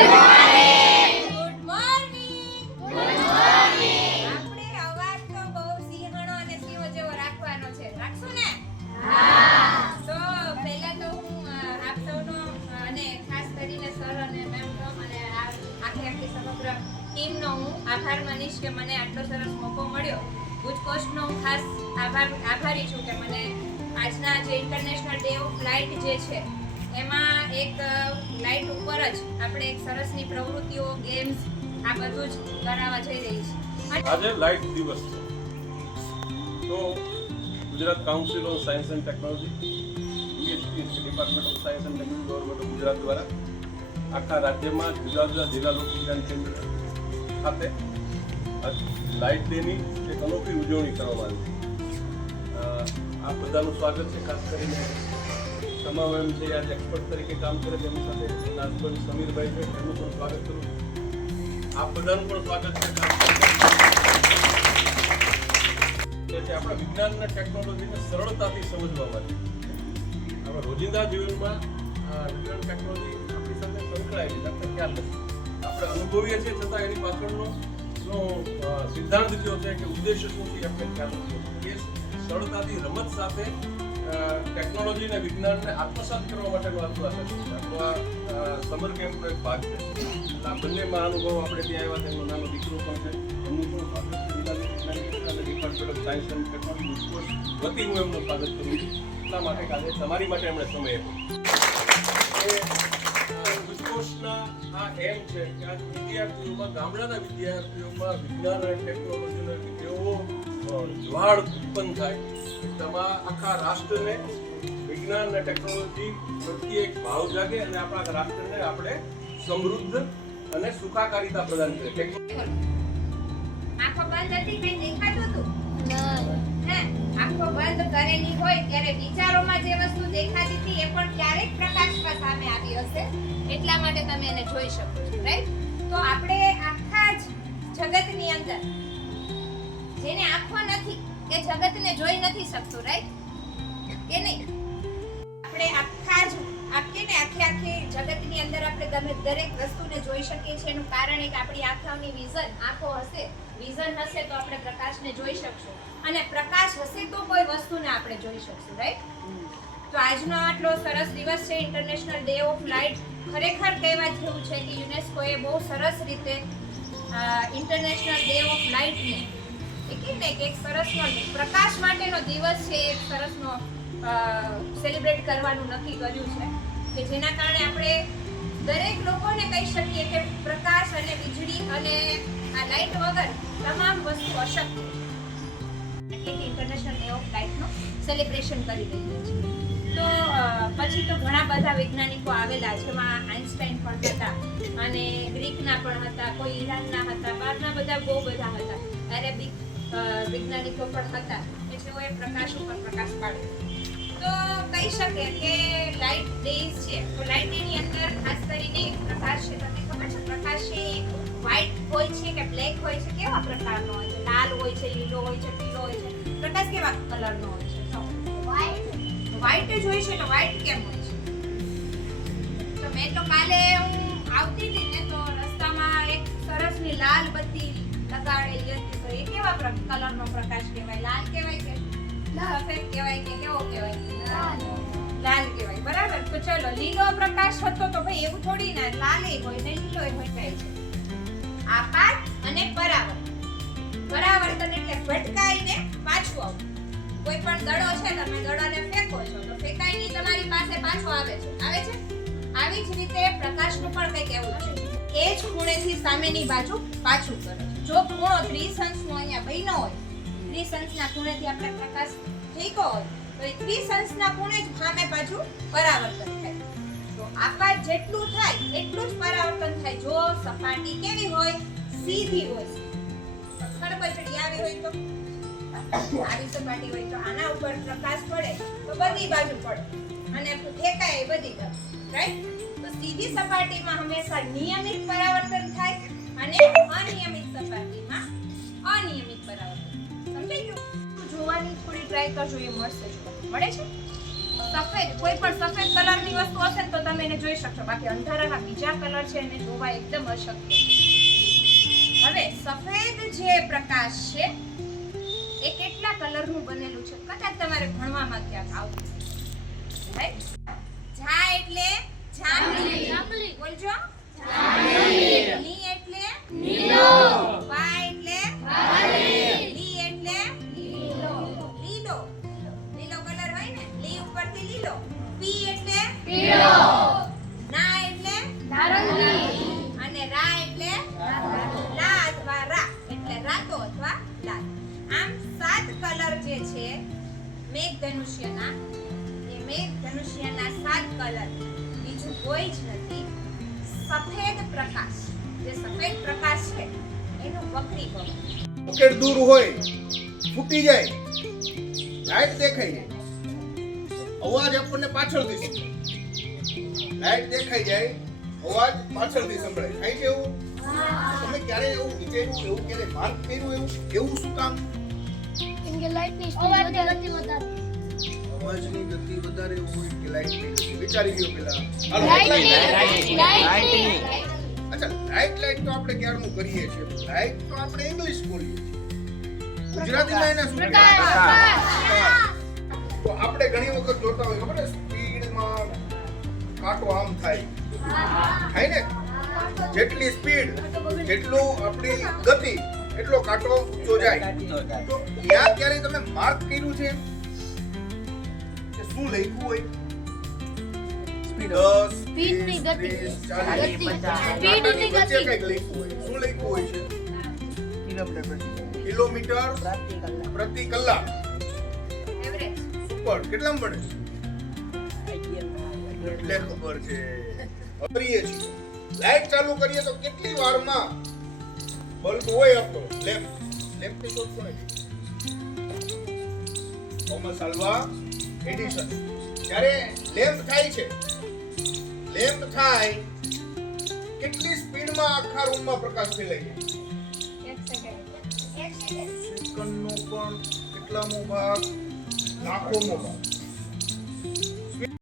Good morning. આપણે અવાજ તો બહુ સિંહણો અને સિંહો જેવો રાખવાનો છે. રાખશું ને? તો પહેલા તો હું આપ સૌનો અને ખાસ કરીને સર અને મેમનો અને આખી સમગ્ર ટીમનો હું આભાર માનીશ કે મને આટલો સરસ મોકો મળ્યો. ભુજ કોસ્ટનો હું ખાસ આભારી છું કે મને આજના જે ઇન્ટરનેશનલ ડે ઓફ લાઇટ જે છે એમાં એક લાઇટ ઉપર જ આપણે એક સરસની પ્રવૃત્તિઓ, ગેમ્સ આ બધું જ કરાવવા જઈ રહી છે. આજે લાઇટ દિવસ છે તો Gujarat council of science and technology department of science and technology government of Gujarat દ્વારા આખા રાજ્યમાં જુદા જુદા જિલ્લા લોક વિજ્ઞાન કેન્દ્ર ખાતે લાઇટ ડેની એક અનોખી ઉજવણી કરવામાં આવી છે. આ બધાનું સ્વાગત છે. ખાસ કરીને તમામ એમ છે આજે એક્સપર્ટ તરીકે કામ કરે છે એમની સાથે નાઝબન સમીરભાઈ છે એમનું પણ સ્વાગત કરું. આ બધાનું પણ સ્વાગત છે. આપણા વિજ્ઞાન અને ટેકનોલોજીને સરળતાથી સમજવા માટે આપણા રોજિંદા જીવનમાં વિજ્ઞાન ટેકનોલોજી આપણી સાથે સંકળાયેલી આપણે ખ્યાલ નથી. આપણે અનુભવીએ છીએ છતાં એની પાછળનો સિદ્ધાંત જો છે કે ઉદ્દેશ્ય શું છે આપણે ખ્યાલ નથી. એ સરળતાથી રમત સાથે ટેકનોલોજી અને વિજ્ઞાનને આત્મસાત કરવા માટેનો આપણું આ સેશન છે. આપણો આ સમર કેમ્પનો એક ભાગ છે. આ બંને મહાનુભાવ આપણે ત્યાં આવ્યા તેમનો નાનો દીકરો પણ છે. એમનું પણ સ્વાગત છે. Department of science and technology વતી હું એમનું સ્વાગત કરું છું. એટલા માટે આજે તમારી માટે એમણે સમય આપ્યો. ગુજકોષના આ એમ છે કે આ વિદ્યાર્થીઓમાં, ગામડાના વિદ્યાર્થીઓમાં વિજ્ઞાન અને ટેકનોલોજીનો એવો જ્વાળ ઉત્પન્ન થાય તેમાં આખા રાષ્ટ્રને વિજ્ઞાન અને ટેકનોલોજી પ્રત્યે એક ભાવ જાગે અને આપણા રાષ્ટ્રને આપણે સમૃદ્ધ અને સુખાકારીતા પ્રદાન કરે. આંખો બંધ હતી, કઈ દેખાતું હતું? હે, આંખો બંધ કરેલી હોય ત્યારે વિચારોમાં જે વસ્તુ દેખાતી હતી એ પણ ક્યારેક પ્રકાશમાં સામે આવી હશે. એટલા માટે તમે એને જોઈ શકો છો, રાઈટ? તો આપણે આખા જ જગતની અંદર જેને આંખો નથી એ જગતને જોઈ નથી શકતું, રાઈટ? કે નહીં? આપણે આખા જ આખી જગતની અંદર આપણે ગમે દરેક વસ્તુને જોઈ શકીએ છીએ. એનું કારણ એક આપણી આંખોની આંખો હશે, વિઝન હશે તો આપણે પ્રકાશને જોઈ શકશું અને પ્રકાશ હશે તો કોઈ વસ્તુને આપણે જોઈ શકશું, રાઈટ? તો આજનો આટલો સરસ દિવસ છે ઇન્ટરનેશનલ ડે ઓફ લાઇટ. ખરેખર કહેવા જેવું છે કે યુનેસ્કોએ બહુ સરસ રીતે ઇન્ટરનેશનલ ડે ઓફ લાઇટને એક સરસનો પ્રકાશ માટેનો દિવસ છે, એક સરસનો સેલિબ્રેટ કરવાનું નક્કી કર્યું છે કે જેના કારણે આપણે દરેક લોકોને કહી શકીએ કે પ્રકાશ અને વીજળી અને આ લાઇટ વગર તમામ વસ્તુ અશક્ય છે. એટલે ઇન્ટરનેશનલ ડે ઓફ લાઇટનું સેલિબ્રેશન કરી રહ્યા છે. તો પછી તો ઘણા બધા વૈજ્ઞાનિકો આવેલા, જેમાં આઇન્સ્ટાઈન પણ હતા અને ગ્રીકના પણ હતા, કોઈ ઈરાનના હતા, બહારના બધા બહુ બધા હતા, અરેબિક વૈજ્ઞાનિકો પણ હતા કે જેઓએ પ્રકાશ ઉપર પ્રકાશ પાડ્યો. તો કહી શકે કે લાઇટ ડેઝ છે તો લાઇટ ડેની અંદર ખાસ કરીને પ્રકાશ છે. તમને ખબર છે પ્રકાશ છે વ્હાઇટ હોય છે કે બ્લેક હોય છે? કેવા પ્રકારનો હોય છે? લાલ હોય છે, લીલો હોય છે, પીળો હોય છે? પ્રકાશ કેવા કલરનો હોય છે? વ્હાઇટ જ હોય છે. તો વ્હાઇટ કેમ હોય છે? તો મેં તો કાલે હું આવતી હતી ને તો રસ્તામાં એક સરસની લાલ બત્તી લગાડેલી હતી. તો એ કેવા કલરનો પ્રકાશ કહેવાય? લાલ કહેવાય કે સફેદ કહેવાય કે કેવો કહેવાય? લાલ કહેવાય. બરાબર. તો ચલો, લીલો પ્રકાશ હતો તો ભાઈ એવું થોડી ના લાલે હોય ને લીલો હોય થાય છે. આપાત અને પરાવર્તન એટલે ભટકાઈને પાછું આવવું. કોઈ પણ દડો છે, તમે દડાને ફેંકો છો તો ફેંકાઈને તમારી પાસે પાછો આવે છે. આવી જ રીતે પ્રકાશનું પણ કંઈક એવું છે. એ જ ખૂણેથી સામેની બાજુ પાછું કરે છે. જો ખૂણો 30 અંશનો અહીંયા બન્યો હોય, 30 અંશના ખૂણેથી આપણે પ્રકાશ ફેંક્યો હોય તો એ 30 અંશના ખૂણે જ સામે પાછું પરાવર્તન થાય. તો આપાત જેટલું થાય એટલું જ પરાવર્તન થાય. જો સપાટી કેવી હોય? સીધી હોય. ખડબચડી આવી હોય તો આવી સપાટી હોય તો આના ઉપર પ્રકાશ પડે તો બધી બાજુ પડે અને ફેંકાય બધી બાજુ, રાઈટ? તો સીધી સપાટીમાં હંમેશા નિયમિત પરાવર્તન થાય અને અનિયમિત સપાટીમાં અનિયમિત પરાવર્તન. સમજાઈ ગયું? જોવાની થોડી ટ્રાય કરજો, એ મળશે. મળે છે સફેદ કોઈ પણ સફેદ કલરની વસ્તુ હશે ને તો તમે એને જોઈ શકશો, બાકી અંધારાના બીજા કલર છે એને જોવા એકદમ અશક્ય છે. હવે સફેદ જે પ્રકાશ છે એ કેટલા કલરનું બનેલું છે કદાચ તમારે ભણવામાં ક્યાંક આવતું હશે. રાઈટ? ઝા એટલે જાંબલી. બોલજો. ની એટલે નીલો. વા એટલે વાદળી. લી એટલે લીલો. લીલો કલર હોય ને, લી ઉપરથી લીલો. પી એટલે પીળો. ના એટલે નારંગી. અને રા એટલે લા અથવા રા એટલે રાતો અથવા લાલ. આમ 7 કલર જે છે મેઘધનુષ્યના, એ મેઘધનુષ્યના 7 કલર બીજું કોઈ જ નથી. સફેદ પ્રકાશ, જે સફેદ પ્રકાશ છે એનું વક્રીભવન. પોકેટ દૂર હોય, ફૂટી જાય, લાઈટ દેખાઈ જાય, અવાજ આપણને પાછળથી સંભળાય. લાઈટ દેખાઈ જાય, અવાજ પાછળથી સંભળાય. થાય છે એવું? તમે ક્યારે એવું વિચાર્યું, એવું ક્યારે માર્ક કર્યું, એવું શું કામ? લાઈટની ગતિ વધારે. અવાજની ગતિ વધારે હોય કે લાઈટની ગતિ? વિચારી ગયો પેલા. હાલો, અચ્છા, લાઈટ તો આપણે ક્યારનું કરીએ છીએ. લાઈટ તો આપણે ઇંગ્લિશ બોલીએ છીએ. ગુજરાતીમાં એને શું કહેવાય? તો આપણે ઘણી વખત જોતા હોય, ખબર છે, સ્પીડમાં કાંટો આમ થાય ને, જેટલી સ્પીડ જેટલું આપણી ગતિ એટલો કાંટો ઊંચો જાય. તો ત્યાં ક્યારે તમે માર્ક કર્યું છે કે શું લખ્યું હોય? સ્પીડ 10, સ્પીડની ગતિ. 20, 40, સ્પીડની ગતિ. કંઈક લખ્યું હોય. શું લખ્યું હોય છે? કિલોમીટર પ્રતિ કલાક. Average super. કેટલામાં પડે? એટલે ખબર છે. કરીએ છીએ. લાઈટ ચાલુ કરીએ તો કેટલી વારમાં બલ્બ હોય આપણો લેમ્પ ની શોધ કોણે કરી? Thomas Alva Edison. જ્યારે લેમ્પ થાય છે, લેમ્પ થાય કેટલી સ્પીડમાં આખા રૂમમાં પ્રકાશ ફેલાય છે? 1 સેકન્ડ. સેકન્ડનો પણ કેટલામો ભાગ? લાખોમો ભાગ.